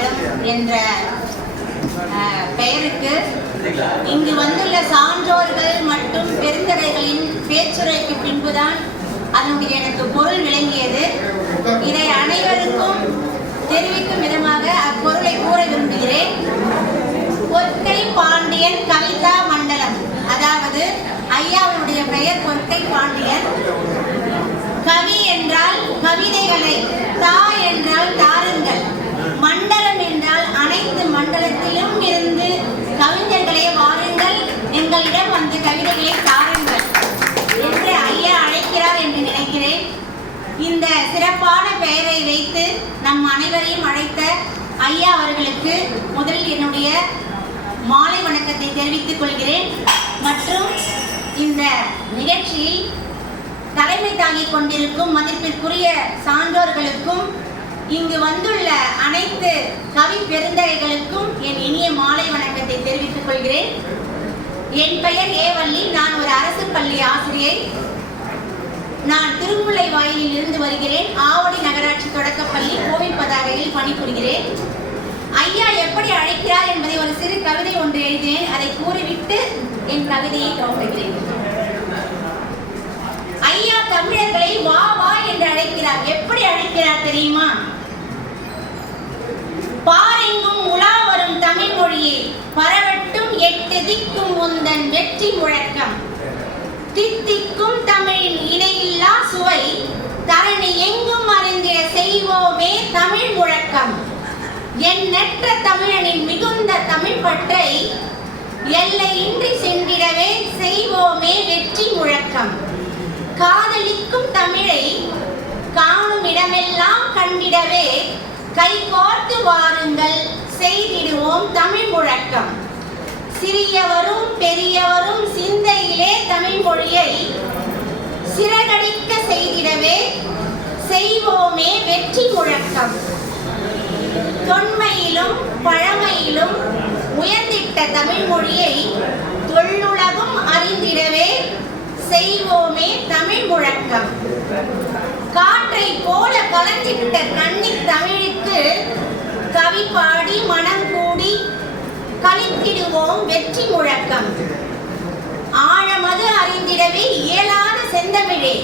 மண்டலம் என்ற பெயருக்கு இங்கு வந்துள்ள சான்றோர்கள் மற்றும் பெருந்தகைகளின் பேச்சுரைக்கு பின்புதான் அதனுடைய எனக்கு பொருள் விளங்கியது. இதை அனைவருக்கும் தெரிவிக்கும் விதமாக அப்பொருளை கூற விரும்புகிறேன். கொற்கை பாண்டியன் கவிதா மண்டலம், அதாவது ஐயாவுடைய பெயர் கொற்கை பாண்டியன். கவி என்றால் கவிதைகளை, தா என்றால் தாருங்கள், மண்டலம் என்றால் அனைத்து மண்டலத்திலும் இருந்து கவிஞர்களே வாருங்கள், எங்களிடம் வந்து கவிதைகளை தாருங்கள் என்று ஐயா அழைக்கிறார் என்று நினைக்கிறேன். இந்த சிறப்பான பெயரை வைத்து நம் அனைவரையும் அழைத்த ஐயா அவர்களுக்கு முதலில் என்னுடைய மாலை வணக்கத்தை தெரிவித்துக் கொள்கிறேன். மற்றும் இந்த நிகழ்ச்சியில் தலைமை தாங்கிக் கொண்டிருக்கும் மதிப்பிற்குரிய சான்றோர்களுக்கும் இங்கு வந்துள்ள அனைத்து கவி பெருந்தகைகளுக்கும் என் இனிய மாலை வணக்கத்தை தெரிவித்துக் கொள்கிறேன். என் பெயர் ஏவள்ளி. நான் ஒரு அரசு பள்ளி ஆசிரியை. நான் திருமுல்லை வாயிலில் இருந்து வருகிறேன். ஆவடி நகராட்சி தொடக்கப்பள்ளி கோவில் பதாகையில் பணிபுரிகிறேன். ஐயா எப்படி அழைக்கிறார் என்பதை ஒரு சிறு கவிதை ஒன்று எழுதினேன். அதை கூறிவிட்டு என் கவிதையை துவங்குகிறேன். ஐயா தமிழர்களை வா வா என்று அழைக்கிறார். எப்படி அழைக்கிறார் தெரியுமா? பாரெங்கும் உலா வரும் தமிழ் மொழியே, பரவட்டும் எட்டு திக்கும் உந்தன் வெற்றி முழக்கம். தித்திக்கும் தமிழின் இணையில்லா சுவை, தரணி எங்கும் அறிந்திட செய்வோமே தமிழ் முழக்கம். எண்ணற்ற தமிழனின் மிகுந்த தமிழ் பற்றை எல்லையின்றி சென்றிடவே செய்வோமே வெற்றி முழக்கம். காதலிக்கும் தமிழை காணும் இடமெல்லாம் கண்டிடவே கைகோர்த்து வாருங்கள், செய்திடுவோம் தமிழ் முழக்கம். சிறியவரும் பெரியவரும் சிந்தையிலே தமிழ் மொழியை சிறகடிக்க செய்திடவே செய்வோமே வெற்றி முழக்கம். தொன்மையிலும் பழமையிலும் உயர்ந்திட்ட தமிழ் மொழியை தொல்லுலகும் அறிந்திடவே செய்வோமே தமிழ் முழக்கம். காற்றை போல கலந்திட்ட கன்னி தமிழுக்கு கவி பாடி மனம் கூடி கலித்திடுவோம் வெற்றி முழக்கம். ஆழமது அறிந்திடவே இயலாத செந்தமிழே,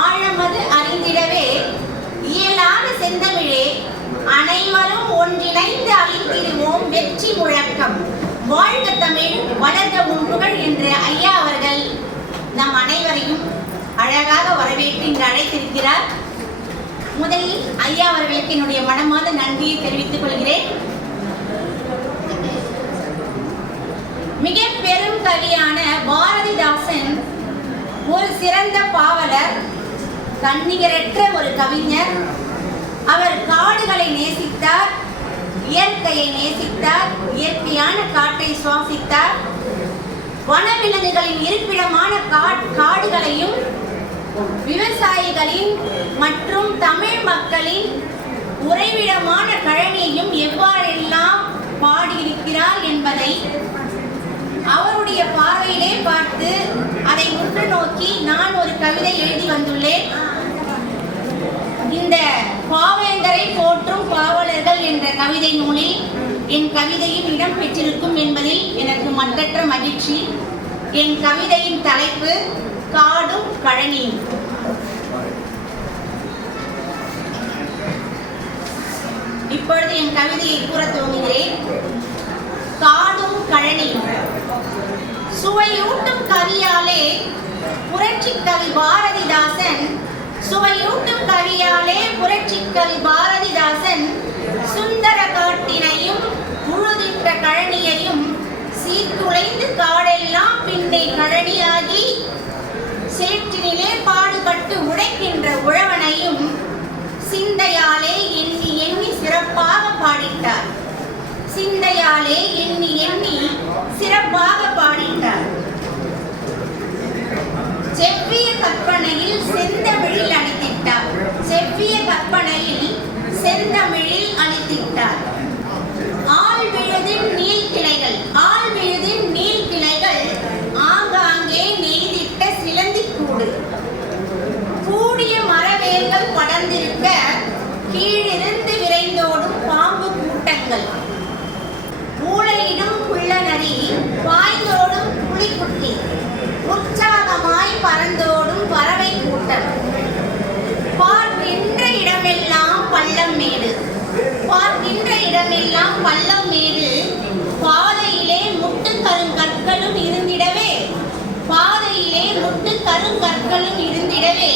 ஆழமது அறிந்திடவே இயலாத செந்தமிழே, அனைவரும் ஒன்றிணைந்து அளித்திடுவோம் வெற்றி முழக்கம். வாழ்க தமிழ், வளர்க உன் புகழ் என்று ஐயா அவர்கள் நம் அனைவரையும் அழகாக வரவேற்று இங்கு அழைத்திருக்கிறார். முதலில் ஐயா அவர்களுக்கு என்னுடைய மனமார்ந்த நன்றியை தெரிவித்துக் கொள்கிறேன். மிக பெரும் கவியான பாரதிதாசன் ஒரு சிறந்த பாவலர், தன்னிகரற்ற ஒரு கவிஞர். அவர் காடுகளை நேசித்தார், இயற்கையை நேசித்தார், இயற்கையான காற்றை சுவாசித்தார். வனவிலங்குகளின் இருப்பிடமான காடுகளையும் விவசாயிகளின் மற்றும் தமிழ் மக்களின் உறைவிடமான கழனியையும் எவ்வாறெல்லாம் பாடியிருக்கிறார் என்பதை அவருடைய பார்வையிலே பார்த்து அதை உற்று நோக்கி நான் ஒரு கவிதை எழுதி வந்துள்ளேன். இந்த பாவேந்தரை போற்றும் பாவலர்கள் என்ற கவிதை நூலில் என் கவிதையும் இடம் பெற்றிருக்கும் என்பதில் எனக்கு மற்றற்ற மகிழ்ச்சி. என் கவிதையின் தலைப்பு காடும் கழனியும். இப்பொழுது என் கவிதையை கூற துவங்குகிறேன். காடும் கழனியும். சுவையூட்டும் கவியாலே புரட்சி கவி பாரதிதாசன், சுவையூட்டும் கவியாலே புரட்சி கவி பாரதிதாசன் சுந்தர காட்டினையும் உழுதிட்ட கழனியையும் சீர்குலைந்து காடெல்லாம் பின்னை கழனியாகி சேற்றினிலே பாடுபட்டு உழைக்கின்ற உழவனையும் சிந்தையாலே எண்ணி எண்ணி சிறப்பாக பாடிட்டார். சிந்தையாலே எண்ணி எண்ணி சிறப்பாக பாடிட்டார். செவ்விய கற்பனையில் செந்தமிழில் அளித்திட்டார். செவ்விய கற்பனையில் செந்தமிழில் அளித்திட்டார். ஆள் விழுதின் நீள் கிளைகள், ஆள் விழுதின் நீள் கிளைகள் ஆங்காங்கே நெய்திட்ட சிலந்தி கூடு. கூடிய மரவேர்கள் படர்ந்திருக்க கீழிருந்து விரைந்தோடும் பாம்பு கூட்ட காடெல்லாம் பள்ளம் மேடு பாதையிலே முட்டு கருங்கற்களும் இருந்திடவே பாதையிலே முட்டு கருங்கற்களும் இருந்திடவே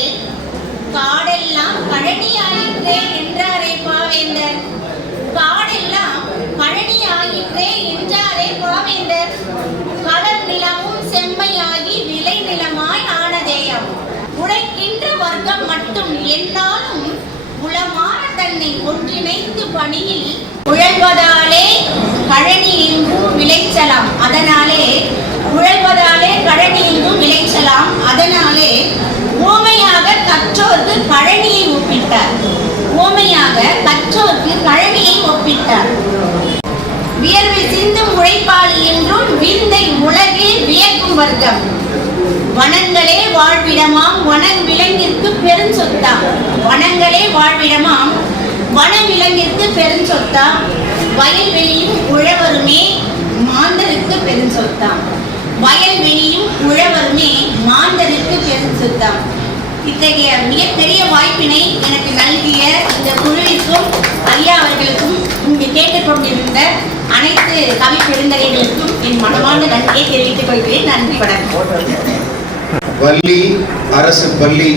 காடெல்லாம் கழனியாயிற்றே என்றாரே பாவேந்தர். காடெல்லாம் கழனியாயிற்றே என்றாரே பாவேந்தர். கடல் நிலமும் செம்மையாகி விளை நிலமாய் ஆனதேயம். உழைக்கின்ற வர்க்கம் மட்டும் என்னாலும் உளமான தன்னை ஒன்றிணைத்து பணியில் உழைவதாலே கழனி எங்கும் விளைச்சலாம். அதனாலே உழைவதாலே கழனி எங்கும் விளைச்சலாம். அதனாலே ஓமையாக கற்றோர்க்கு கழனியை ஒப்பிட்டார். ஓமையாக கற்றோர்க்கு கழனியை ஒப்பிட்டார். வியர்வை சிந்தும் உழைப்பாளி என்றும் விந்தை உலகே வியக்கும் வர்க்கம். வனங்களே வாழ்விடமாம் வனவிலங்கிற்கு பெருஞ்சொத்தாம். வனங்களே வாழ்விடமாம் வனவிலங்கிற்கு பெருஞ்சொத்தாம். வயல்வெளியும் உழவருமே மாந்தருக்கு பெருஞ்சொத்தாம். வயல்வெளியும் உழவருமே மாந்தருக்கு பெருஞ்சொத்தாம். இத்தகைய மிகப்பெரிய வாய்ப்பினை எனக்கு நல்கிய இந்த குழுவிற்கும் ஐயா அவர்களுக்கும் இங்கு கேட்டுக்கொண்டிருந்த அனைத்து கவி பெருந்தகைகளுக்கும் என் மனமார்ந்த நன்றியை தெரிவித்துக் கொள்கிறேன். நன்றி, வணக்கம். பள்ளி அரசு பள்ளி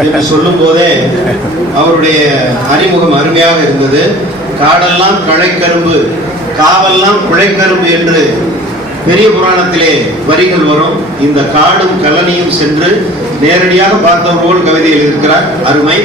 என்று சொல்லும் போதே அவருடைய அறிமுகம் அருமையாக இருந்தது. காடெல்லாம் கழைக்கரும்பு காவெல்லாம் குழைக்கரும்பு என்று பெரிய புராணத்திலே வரிகள் வரும். இந்த காடும் கலனியும் சென்று நேரடியாக பார்த்தவர் போல் கவிதையில் இருக்கிறார். அருமை.